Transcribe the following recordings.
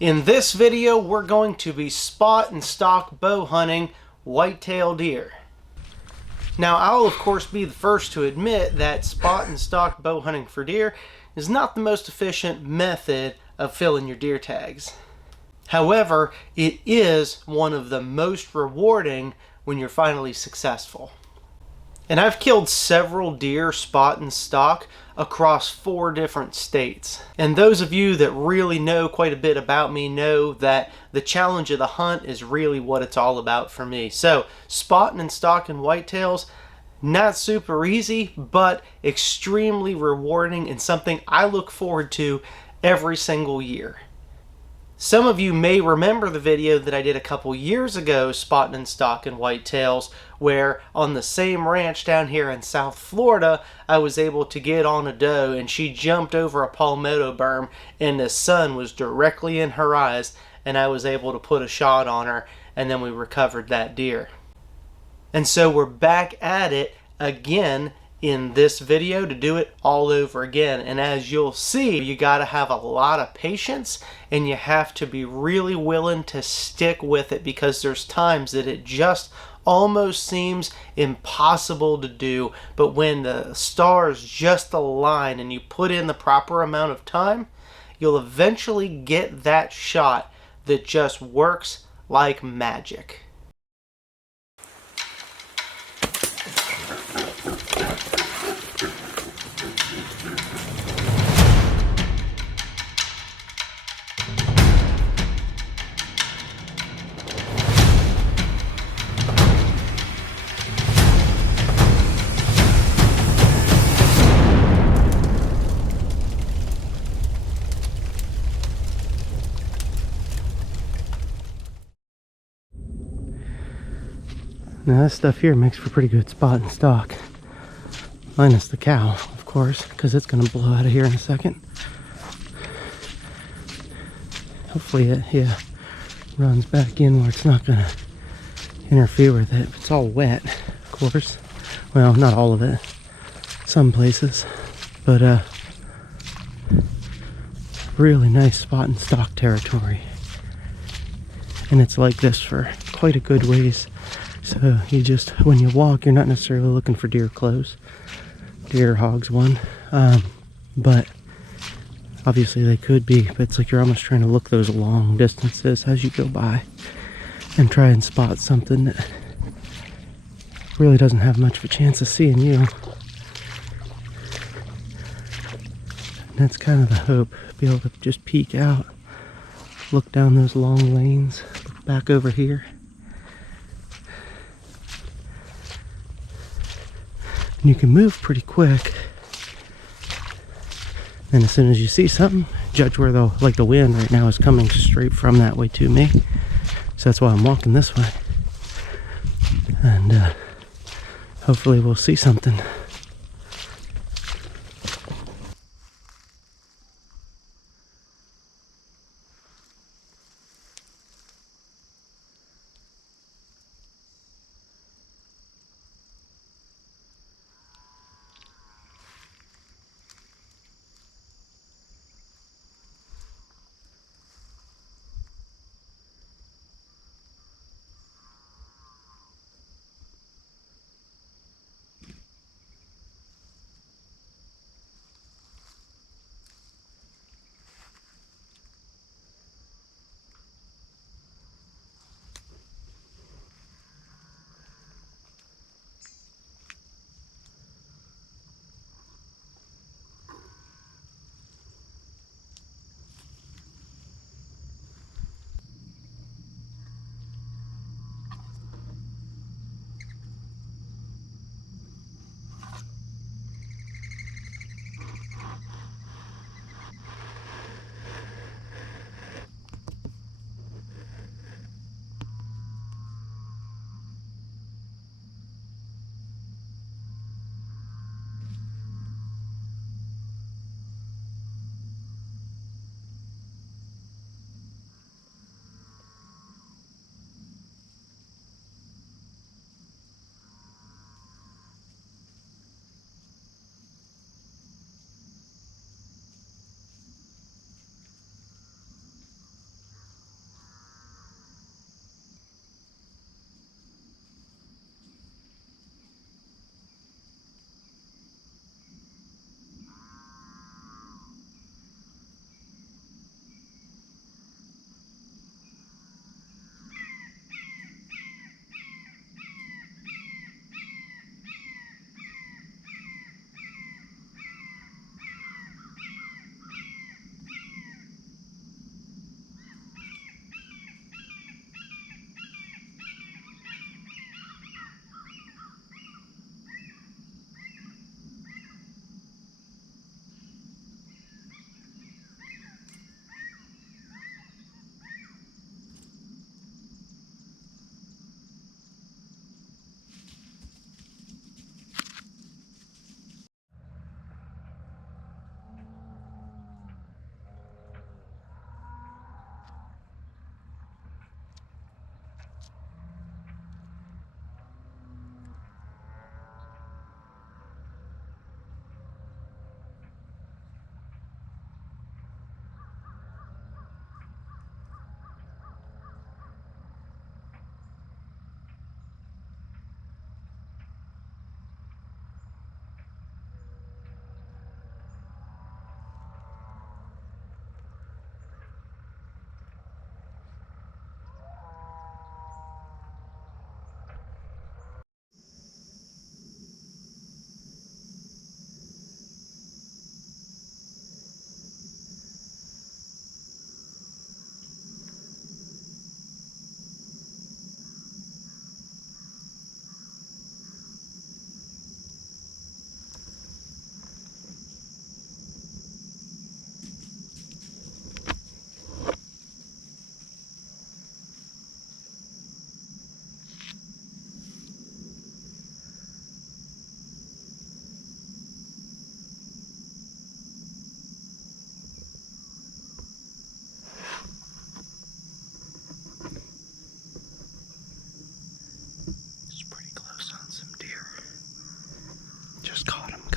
In this video, we're going to be spot and stalk bow hunting whitetail deer. Now, I'll of course be the first to admit that spot and stalk bow hunting for deer is not the most efficient method of filling your deer tags. However, it is one of the most rewarding when you're finally successful. And I've killed several deer spot and stalk across 4 different states. And those of you that really know quite a bit about me know that the challenge of the hunt is really what it's all about for me. So spotting and stalking whitetails, not super easy, but extremely rewarding and something I look forward to every single year. Some of you may remember the video that I did a couple years ago spotting and stalking whitetails, where on the same ranch down here in South Florida, I was able to get on a doe and she jumped over a palmetto berm and the sun was directly in her eyes and I was able to put a shot on her and then we recovered that deer. And so we're back at it again in this video to do it all over again. And as you'll see, you got to have a lot of patience and you have to be really willing to stick with it, because there's times that it just almost seems impossible to do. But when the stars just align and you put in the proper amount of time, you'll eventually get that shot that just works like magic. Now this stuff here makes for pretty good spot and stalk. Minus the cow, of course, because it's going to blow out of here in a second. Hopefully it runs back in where it's not going to interfere with it. It's all wet, of course. Well, not all of it. Some places. But really nice spot and stalk territory. And it's like this for quite a good ways. So you just, when you walk, you're not necessarily looking for deer close. Deer, hogs, one. But obviously they could be, but it's like you're almost trying to look those long distances as you go by and try and spot something that really doesn't have much of a chance of seeing you. And that's kind of the hope, be able to just peek out, look down those long lanes, look back over here. And you can move pretty quick. And as soon as you see something, judge where the wind right now is coming straight from that way to me. So that's why I'm walking this way. And hopefully we'll see something.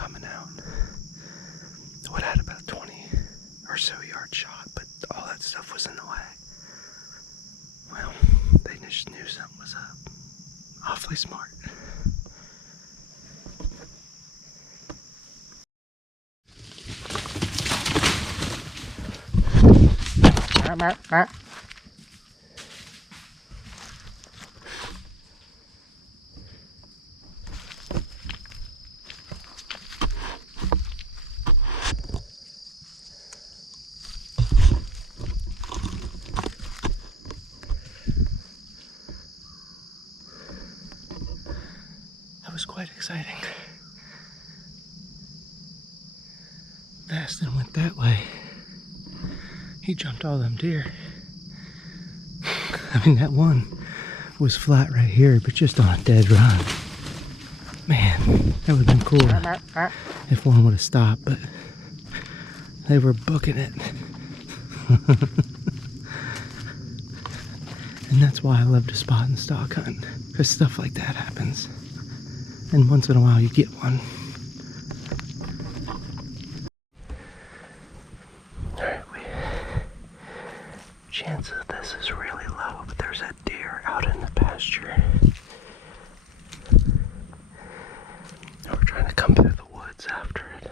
coming out. I would have had about 20 or so yard shot, but all that stuff was in the way. Well, they just knew something was up. Awfully smart. That was quite exciting. Baston went that way. He jumped all them deer. I mean, that one was flat right here, but just on a dead run. Man, that would have been cool if one would have stopped, but they were booking it. And that's why I love to spot and stalk hunt, because stuff like that happens. And once in a while you get one. Alright, chance of this is really low, but there's a deer out in the pasture. And we're trying to come through the woods after it.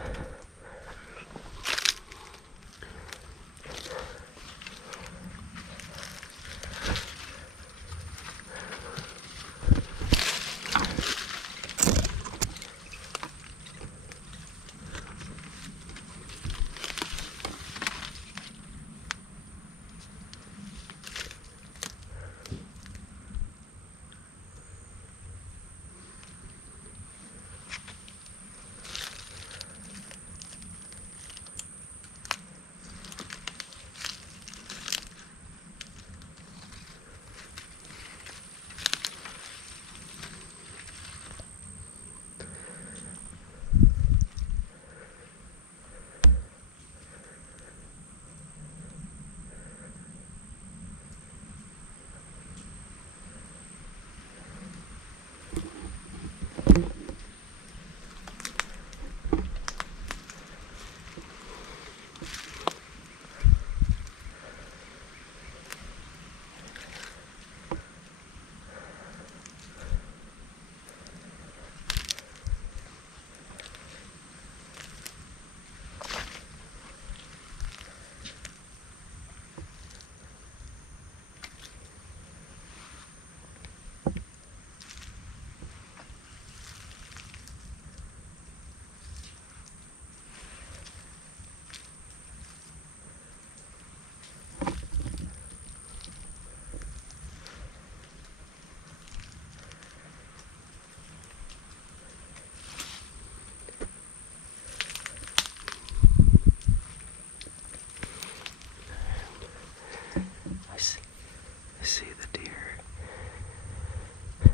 I see the deer.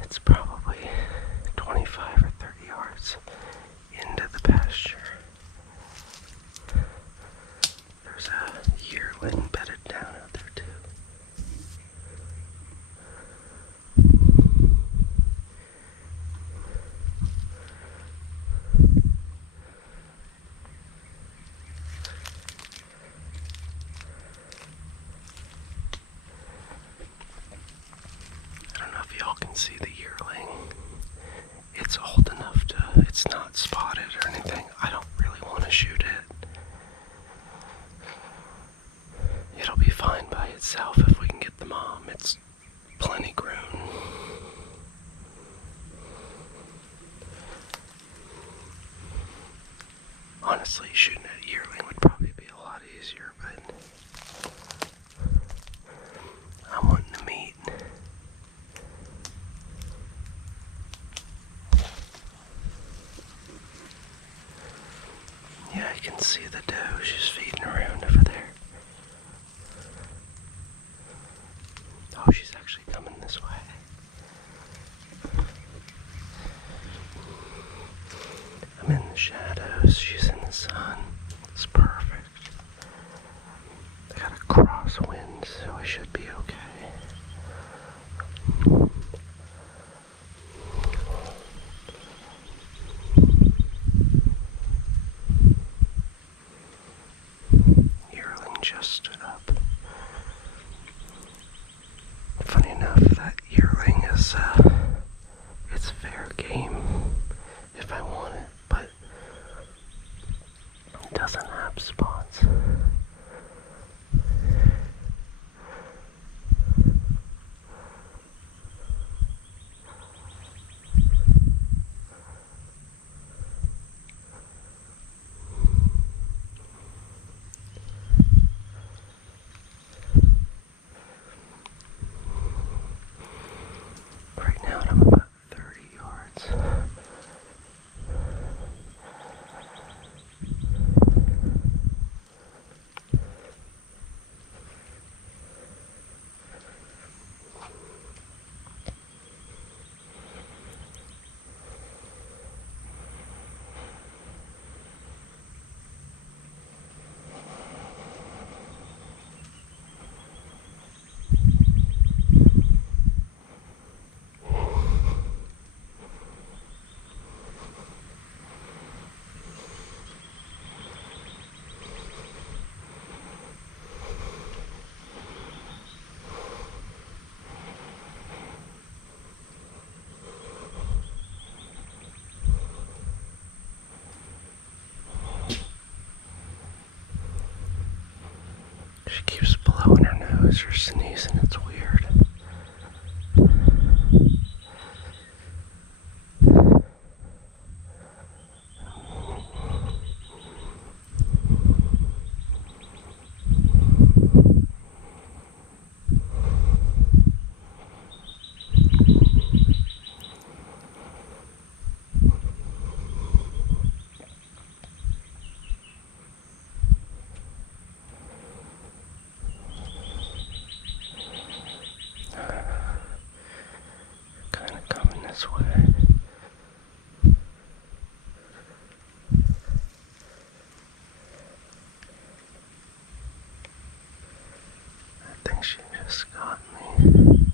It's probably 25 or 30 yards into the pasture. There's a yearling bedded down out there too. Y'all can see the yearling. It's old enough to, it's not spotted or anything. I don't really want to shoot it. It'll be fine by itself if we can get the mom. It's plenty grown. Honestly, shooting at a yearling would probably be a lot easier, but I'm wanting to meet. Yeah, I can see the doe. She's feeding around over there. Oh, she's actually coming this way. I'm in the shadows. She's in the sun. It's perfect. I got a crosswind, so I should be okay. just stood up. Funny enough, that yearling is, it's fair game if I want it, but it doesn't have spots. Right now I'm about 30 yards. She keeps blowing her nose or sneezing. It's weird. Kind of coming this way. I think she just got me.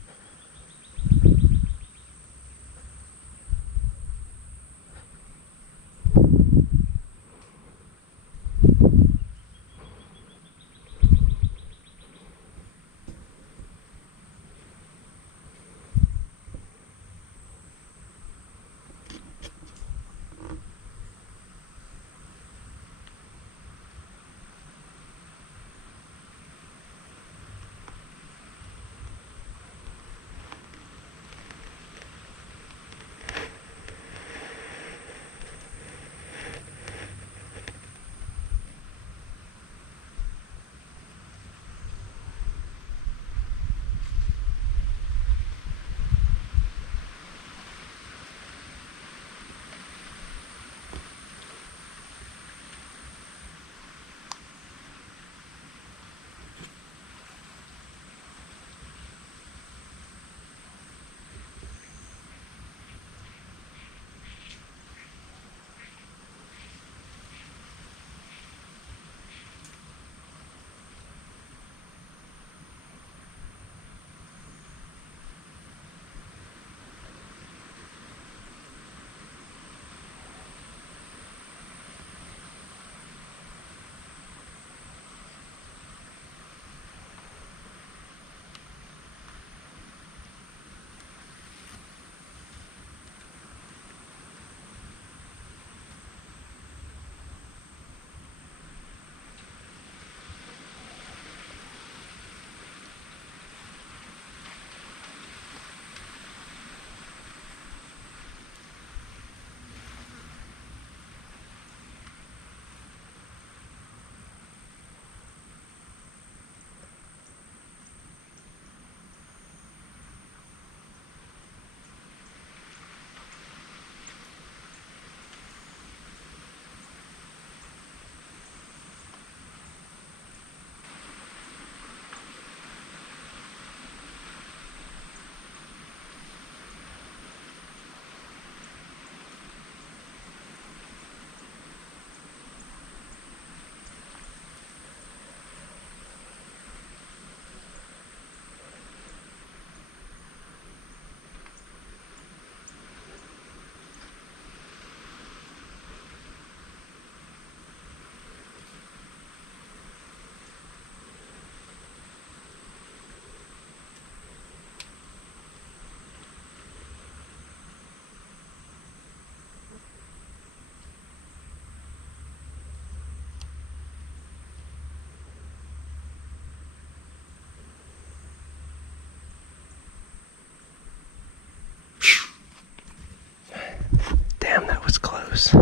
close.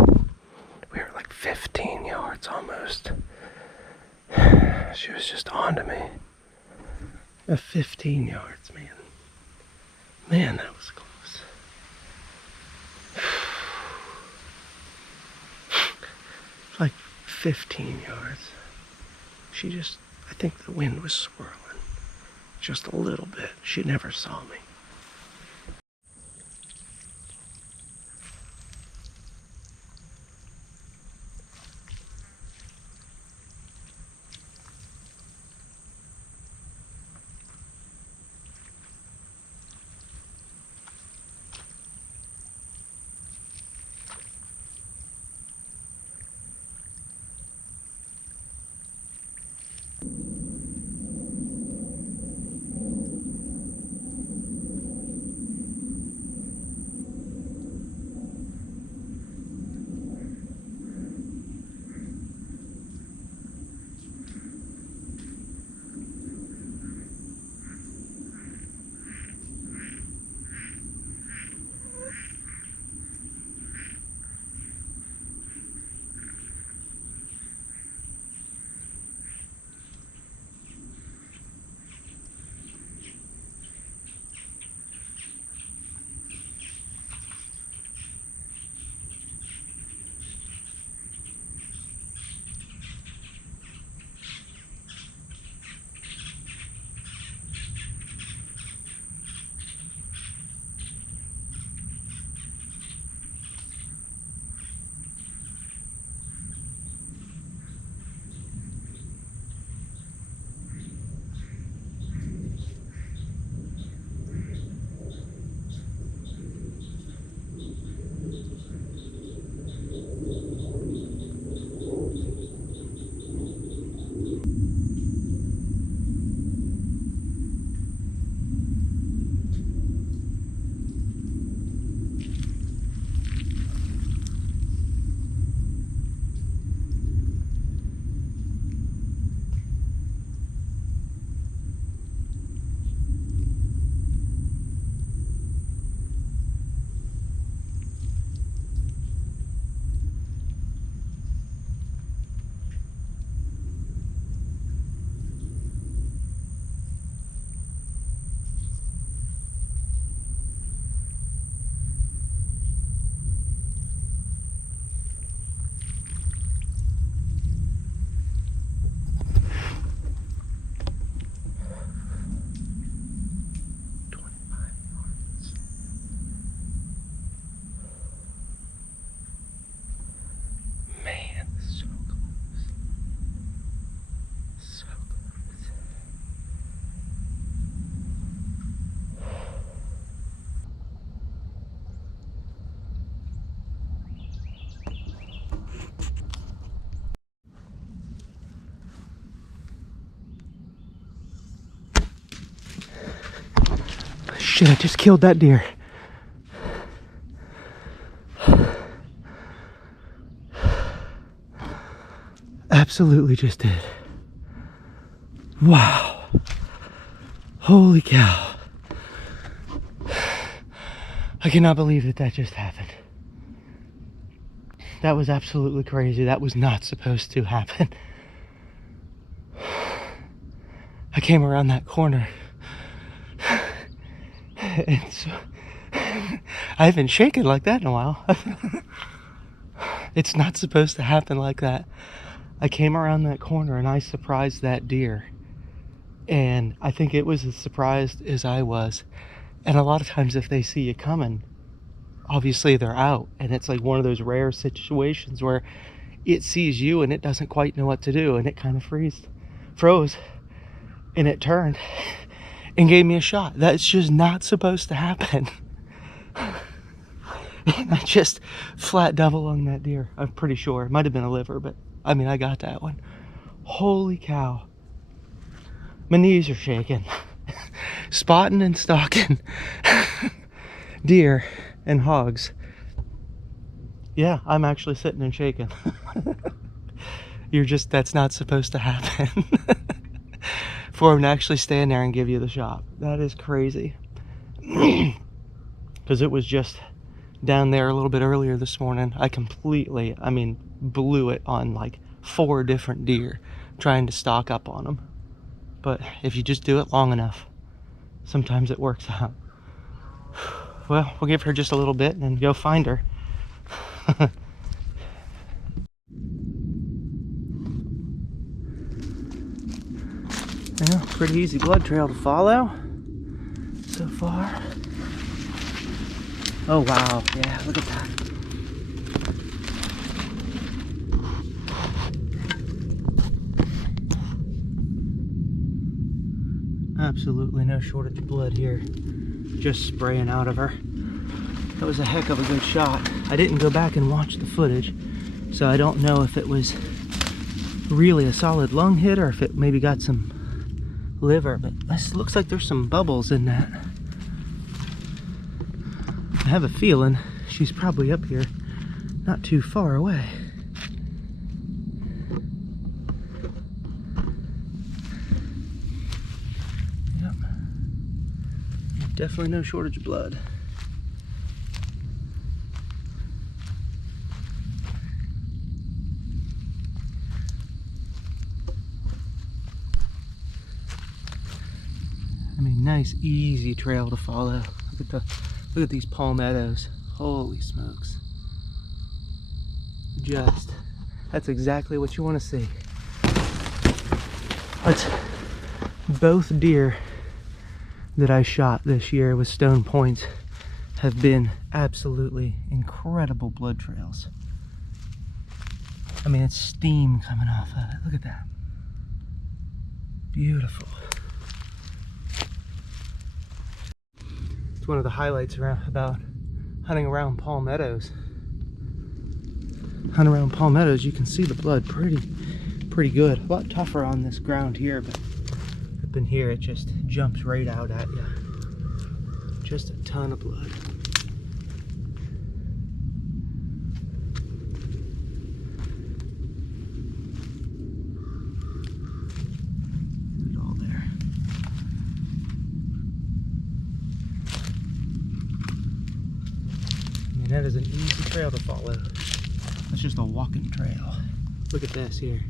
We were like 15 yards almost. She was just onto me. 15 yards, man. Man, that was close. Like 15 yards. She just, I think the wind was swirling just a little bit. She never saw me. Shit, I just killed that deer. Absolutely just did. Wow. Holy cow. I cannot believe that that just happened. That was absolutely crazy. That was not supposed to happen. I came around that corner. And so, I haven't shaken like that in a while. It's not supposed to happen like that. I came around that corner and I surprised that deer. And I think it was as surprised as I was. And a lot of times if they see you coming, obviously they're out. And it's like one of those rare situations where it sees you and it doesn't quite know what to do. And it kind of froze. And it turned and gave me a shot. That's just not supposed to happen. And I just flat double on that deer. I'm pretty sure. It might have been a liver, but I mean, I got that one. Holy cow. My knees are shaking. Spotting and stalking deer and hogs. Yeah, I'm actually sitting and shaking. That's not supposed to happen. For him to actually stand there and give you the shot. That is crazy. Because it was just down there a little bit earlier this morning, I completely, I mean, blew it on like 4 different deer trying to stalk up on them. But if you just do it long enough, sometimes it works out. Well, we'll give her just a little bit and then go find her. Yeah, pretty easy blood trail to follow so far. Oh wow, yeah, look at that. Absolutely no shortage of blood here. Just spraying out of her. That was a heck of a good shot. I didn't go back and watch the footage, so I don't know if it was really a solid lung hit or if it maybe got some liver, but this looks like there's some bubbles in that. I have a feeling she's probably up here, not too far away. Yep. Definitely no shortage of blood. I mean, nice, easy trail to follow. Look at these palmettos. Holy smokes! That's exactly what you want to see. That's both deer that I shot this year with stone points have been absolutely incredible blood trails. I mean, it's steam coming off of it. Look at that. Beautiful. It's one of the highlights about hunting around palmettos. Hunting around palmettos, you can see the blood pretty good. A lot tougher on this ground here, but up in here it just jumps right out at you. Just a ton of blood. That is an easy trail to follow. That's just a walking trail. Look at this here.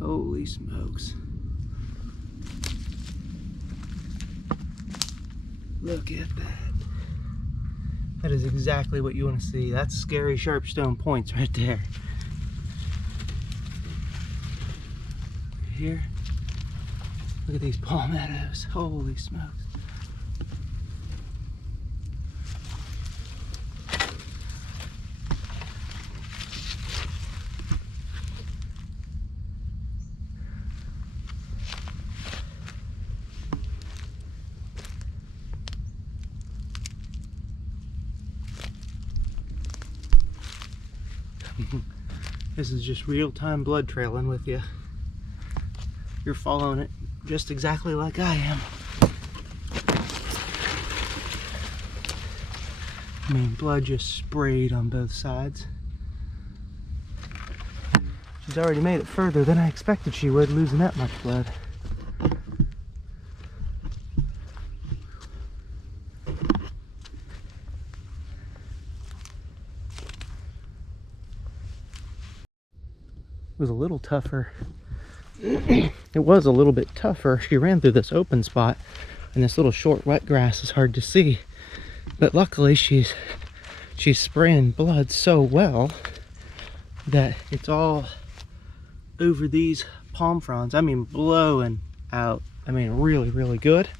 Holy smokes. Look at that. That is exactly what you want to see. That's scary sharp stone points right there. Here. Look at these palmettos. Holy smokes. This is just real-time blood trailing with you. You're following it just exactly like I am. I mean, blood just sprayed on both sides. She's already made it further than I expected she would, losing that much blood. Was a little tougher. It was a little bit tougher. She ran through this open spot and this little short wet grass is hard to see, but luckily she's spraying blood so well that it's all over these palm fronds. I mean, blowing out. I mean, really good.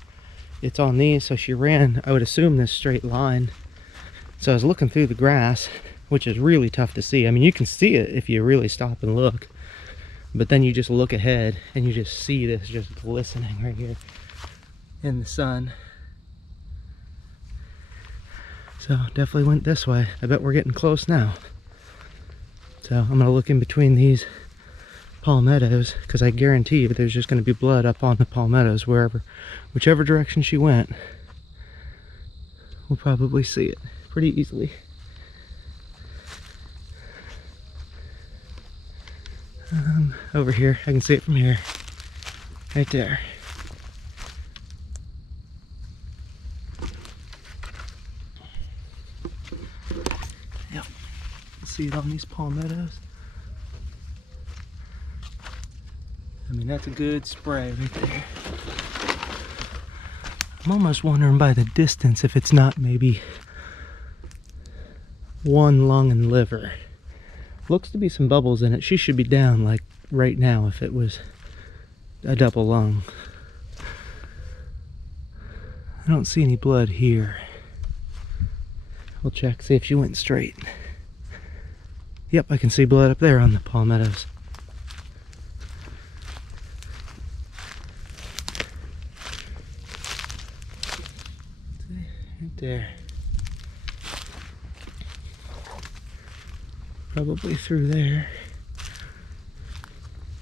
It's on these, so she ran, I would assume, this straight line. So I was looking through the grass, which is really tough to see. I mean, you can see it if you really stop and look, but then you just look ahead and you just see this just glistening right here in the sun. So definitely went this way. I bet we're getting close now. So I'm gonna look in between these palmettos, because I guarantee you there's just gonna be blood up on the palmettos whichever direction she went. We'll probably see it pretty easily. Over here, I can see it from here, right there. see it on these palmettos. I mean, that's a good spray right there. I'm almost wondering by the distance if it's not maybe one lung and liver. Looks to be some bubbles in it. She should be down like right now if it was a double lung. I don't see any blood here. We'll check, see if she went straight. Yep, I can see blood up there on the palmettos. Right there. Probably through there.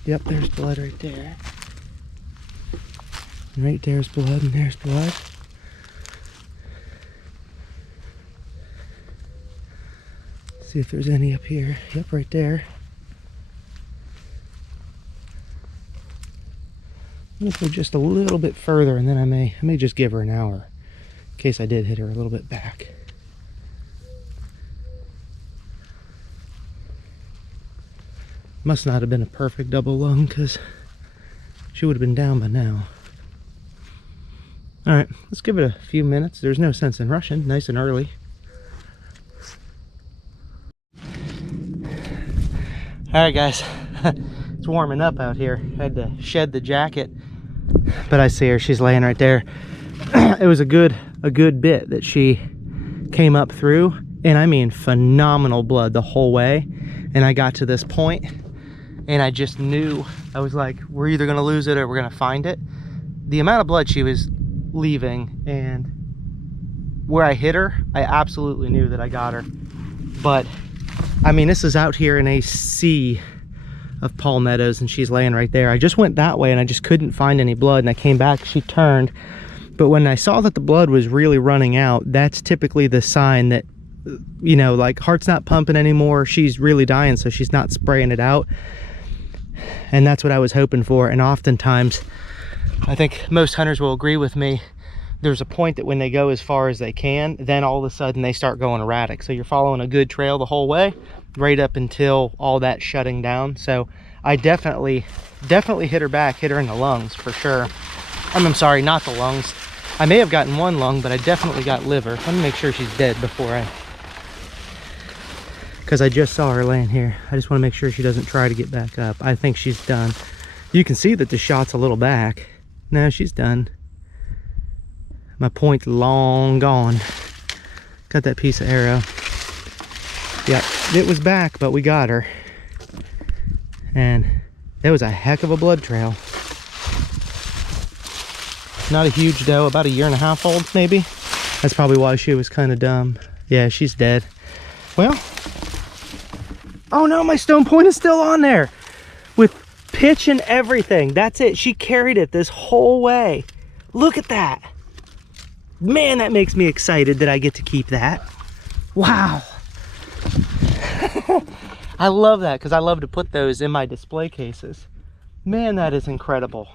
Yep, there's blood right there. And right there's blood, and there's blood. See if there's any up here. Yep, right there. I'm gonna go just a little bit further, and then I may just give her an hour in case I did hit her a little bit back. Must not have been a perfect double lung because she would have been down by now. All right, let's give it a few minutes. There's no sense in rushing, nice and early. All right, guys, it's warming up out here. I had to shed the jacket, but I see her, she's laying right there. It was a good bit that she came up through, and I mean phenomenal blood the whole way. And I got to this point, and I just knew, I was like, we're either gonna lose it or we're gonna find it. The amount of blood she was leaving and where I hit her, I absolutely knew that I got her. But I mean, this is out here in a sea of palmettos, and she's laying right there. I just went that way and I just couldn't find any blood, and I came back, she turned. But when I saw that the blood was really running out, that's typically the sign that, you know, like heart's not pumping anymore, she's really dying, so she's not spraying it out. And that's what I was hoping for. And oftentimes, I think most hunters will agree with me, there's a point that when they go as far as they can, then all of a sudden they start going erratic. So you're following a good trail the whole way, right up until all that shutting down. So I definitely hit her back, hit her in the lungs for sure. I'm sorry, not the lungs. I may have gotten one lung, but I definitely got liver. Let me make sure she's dead before because I just saw her laying here. I just want to make sure she doesn't try to get back up. I think she's done. You can see that the shot's a little back. No, she's done. My point long gone. Got that piece of arrow. Yeah, it was back, but we got her. And it was a heck of a blood trail. Not a huge doe, about 1.5 years old maybe. That's probably why she was kind of dumb. Yeah, she's dead. Well, oh no, my stone point is still on there with pitch and everything. That's it. She carried it this whole way. Look at that. Man, that makes me excited that I get to keep that. Wow. I love that because I love to put those in my display cases. Man, that is incredible.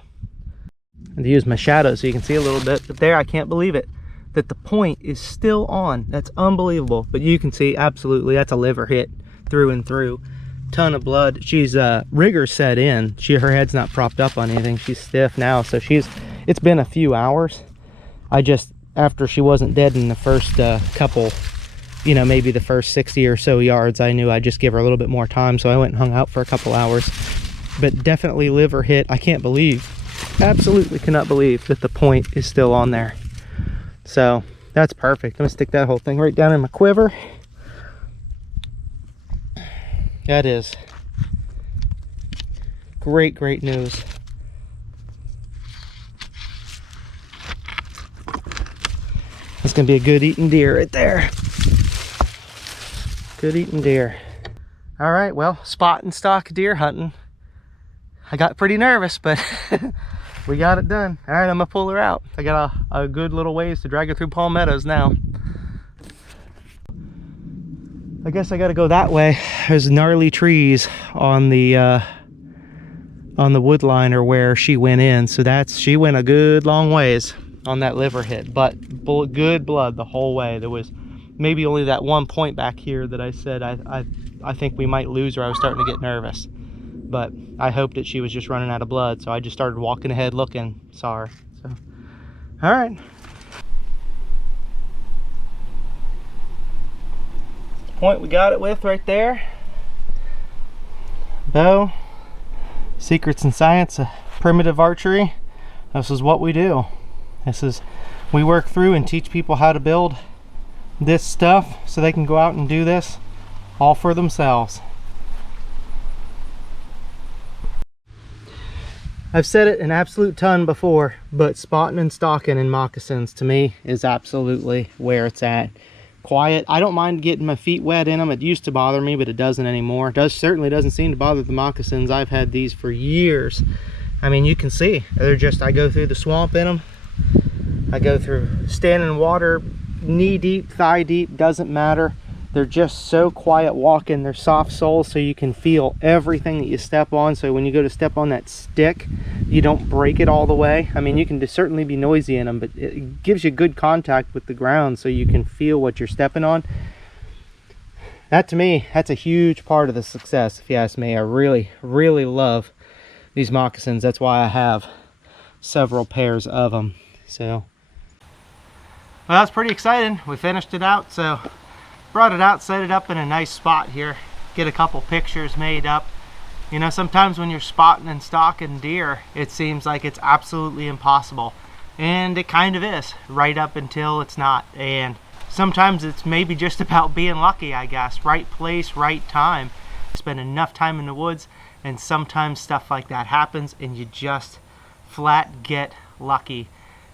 And to use my shadow so you can see a little bit, but there, I can't believe it, that the point is still on. That's unbelievable. But you can see, absolutely, that's a liver hit through and through. Ton of blood. She's rigor set in. Her head's not propped up on anything. She's stiff now, so it's been a few hours. I just, after she wasn't dead in the first couple, you know, maybe the first 60 or so yards, I knew I'd just give her a little bit more time, so I went and hung out for a couple hours. But definitely liver hit. I can't believe, absolutely cannot believe that the point is still on there. So that's perfect. I'm gonna stick that whole thing right down in my quiver. That is great news. That's gonna be a good eating deer right there. Good eating deer. All right, well, spot and stock deer hunting. I got pretty nervous, but we got it done. All right, I'm gonna pull her out. I got a good little ways to drag her through palmettos now. I guess I gotta go that way. There's gnarly trees on the wood line or where she went in. So she went a good long ways on that liver hit, but good blood the whole way. There was maybe only that one point back here that I said I I think we might lose her. I was starting to get nervous, but I hoped that she was just running out of blood, so I just started walking ahead looking. Saw her. So all right, point we got it with right there. Bow, secrets and science of primitive archery. This is what we do. We work through and teach people how to build this stuff so they can go out and do this all for themselves. I've said it an absolute ton before, but spotting and stalking in moccasins to me is absolutely where it's at. Quiet. I don't mind getting my feet wet in them. It used to bother me, but it doesn't anymore. Certainly doesn't seem to bother the moccasins. I've had these for years. I mean, you can see they're just, I go through the swamp in them. I go through standing water, knee deep, thigh deep, doesn't matter. They're just so quiet walking. They're soft soles, so you can feel everything that you step on. So when you go to step on that stick, you don't break it all the way. I mean, you can certainly be noisy in them, but it gives you good contact with the ground so you can feel what you're stepping on. That, to me, that's a huge part of the success, if you ask me. I really, really love these moccasins. That's why I have several pairs of them. So, well, that's pretty exciting. We finished it out, so brought it out, set it up in a nice spot here, get a couple pictures made up. You know, sometimes when you're spotting and stalking deer, it seems like it's absolutely impossible, and it kind of is, right up until it's not. And sometimes it's maybe just about being lucky, I guess. Right place, right time. Spend enough time in the woods, and sometimes stuff like that happens and you just flat get lucky.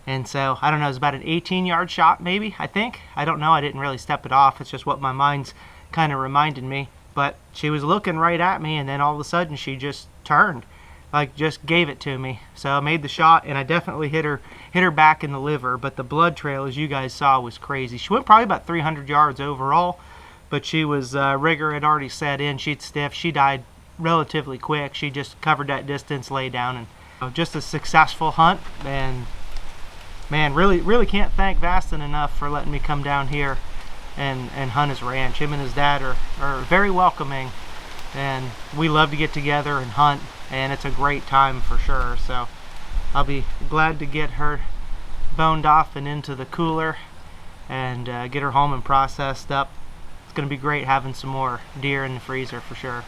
And so, I don't know, it was about an 18-yard shot maybe, I think. I don't know, I didn't really step it off. It's just what my mind's kind of reminded me. But she was looking right at me, and then all of a sudden she just turned, like just gave it to me. So I made the shot, and I definitely hit her back in the liver. But the blood trail, as you guys saw, was crazy. She went probably about 300 yards overall, but she was, rigor had already set in. She'd stiff. She died relatively quick. She just covered that distance, lay down, and just a successful hunt. And man, really can't thank Vastin enough for letting me come down here and hunt his ranch. Him and his dad are very welcoming, and we love to get together and hunt, and it's a great time for sure. So I'll be glad to get her boned off and into the cooler and get her home and processed up. It's going to be great having some more deer in the freezer for sure.